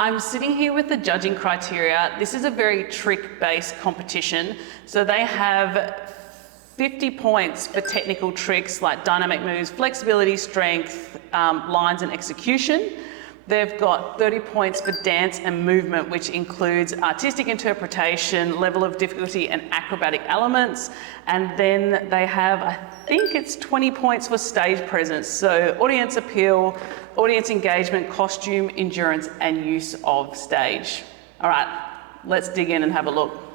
I'm sitting here with the judging criteria. This is a very trick-based competition. So they have 50 points for technical tricks like dynamic moves, flexibility, strength, lines and execution. They've got 30 points for dance and movement, which includes artistic interpretation, level of difficulty and acrobatic elements. And then they have, I think it's 20 points for stage presence. So audience appeal, audience engagement, costume, endurance, and use of stage. All right, let's dig in and have a look.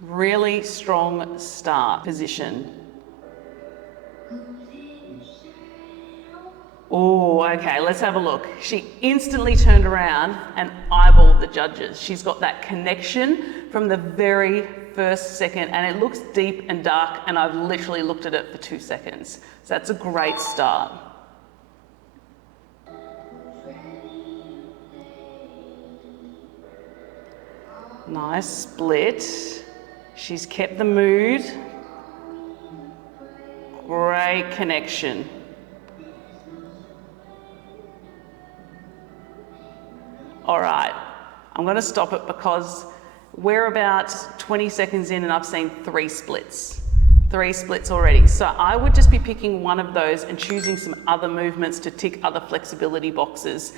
Really strong start position. Oh, okay, let's have a look. She instantly turned around and eyeballed the judges. She's got that connection from the very first second, and it looks deep and dark, and I've literally looked at it for 2 seconds. So that's a great start. Nice split. She's kept the mood. Great connection. All right, I'm going to stop it because we're about 20 seconds in and I've seen 3 splits. 3 splits already. So I would just be picking one of those and choosing some other movements to tick other flexibility boxes.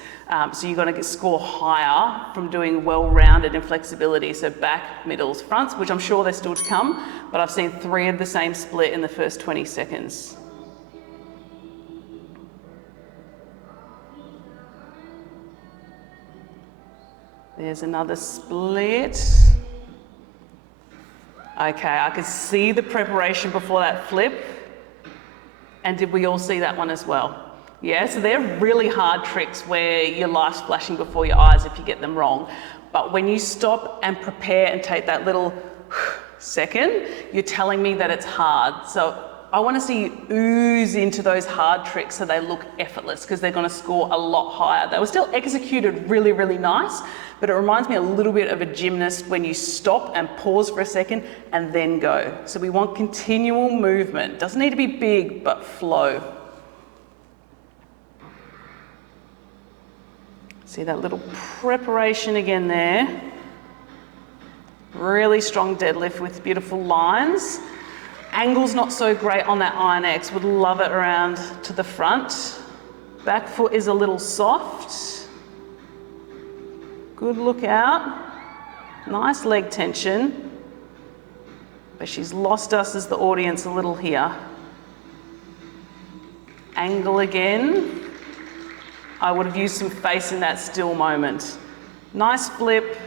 So you're going to score higher from doing well-rounded in flexibility. So back, middles, fronts, which I'm sure they're still to come, but I've seen 3 of the same split in the first 20 seconds. There's another split. Okay, I could see the preparation before that flip. And did we all see that one as well? Yeah, so they're really hard tricks where your life's flashing before your eyes if you get them wrong. But when you stop and prepare and take that little second, you're telling me that it's hard. So I want to see you ooze into those hard tricks so they look effortless, because they're going to score a lot higher. They were still executed really, really nice, but it reminds me a little bit of a gymnast when you stop and pause for a second and then go. So we want continual movement. Doesn't need to be big, but flow. See that little preparation again there. Really strong deadlift with beautiful lines. Angle's not so great on that Iron X, would love it around to the front. Back foot is a little soft. Good look out. Nice leg tension. But she's lost us as the audience a little here. Angle again. I would have used some face in that still moment. Nice flip.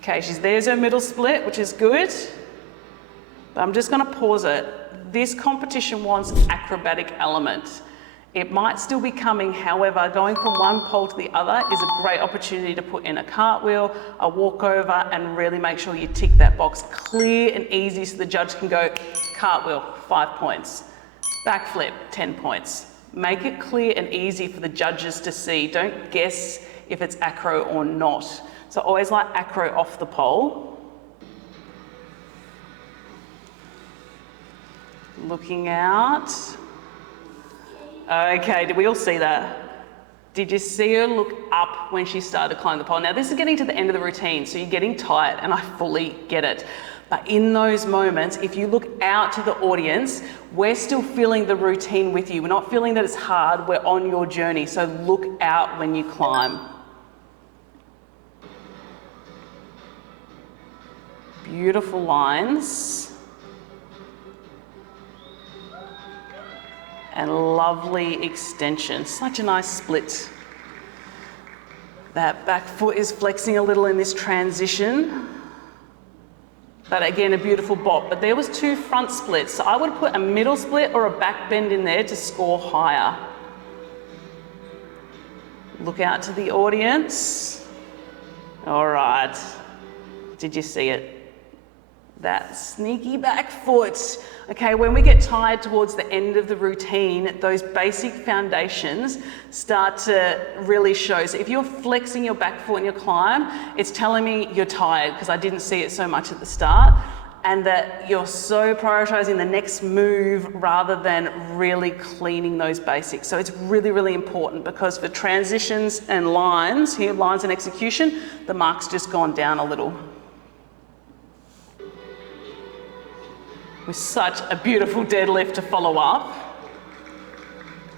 Okay, there's her middle split, which is good. But I'm just going to pause it. This competition wants acrobatic element. It might still be coming, however, going from one pole to the other is a great opportunity to put in a cartwheel, a walkover, and really make sure you tick that box clear and easy so the judge can go, cartwheel, 5 points. Backflip, 10 points. Make it clear and easy for the judges to see. Don't guess if it's acro or not. So always like acro off the pole. Looking out. Okay, did we all see that? Did you see her look up when she started climbing the pole? Now this is getting to the end of the routine, so you're getting tired, and I fully get it. But in those moments, if you look out to the audience, we're still feeling the routine with you. We're not feeling that it's hard, we're on your journey. So look out when you climb. Beautiful lines. And lovely extension. Such a nice split. That back foot is flexing a little in this transition. But again, a beautiful bop. But there was 2 front splits. So I would put a middle split or a back bend in there to score higher. Look out to the audience. All right. Did you see it? That sneaky back foot. Okay, when we get tired towards the end of the routine, those basic foundations start to really show. So if you're flexing your back foot in your climb, it's telling me you're tired because I didn't see it so much at the start. and that you're so prioritizing the next move rather than really cleaning those basics. So it's really, really important, because for transitions and lines, here, lines and execution, the mark's just gone down a little. With such a beautiful deadlift to follow up.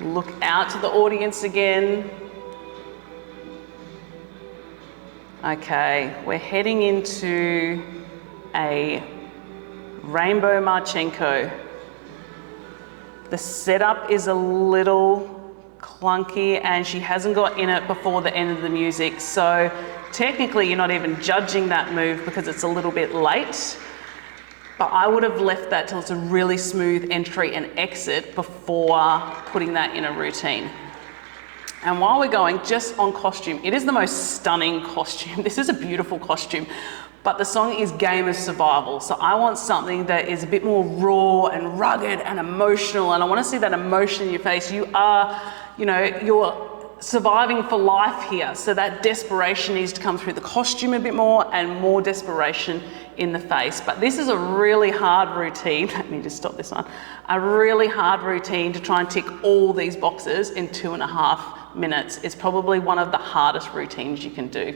Look out to the audience again. Okay, we're heading into a Rainbow Marchenko. The setup is a little clunky and she hasn't got in it before the end of the music. So technically you're not even judging that move because it's a little bit late. But I would have left that till it's a really smooth entry and exit before putting that in a routine. And while we're going, just on costume, it is the most stunning costume. This is a beautiful costume, but the song is Game of Survival. So I want something that is a bit more raw and rugged and emotional, and I want to see that emotion in your face. You are, you're surviving for life here. So that desperation needs to come through the costume a bit more, and more desperation in the face. But this is a really hard routine. Let me just stop this one. A really hard routine to try and tick all these boxes in 2.5 minutes. It's probably one of the hardest routines you can do.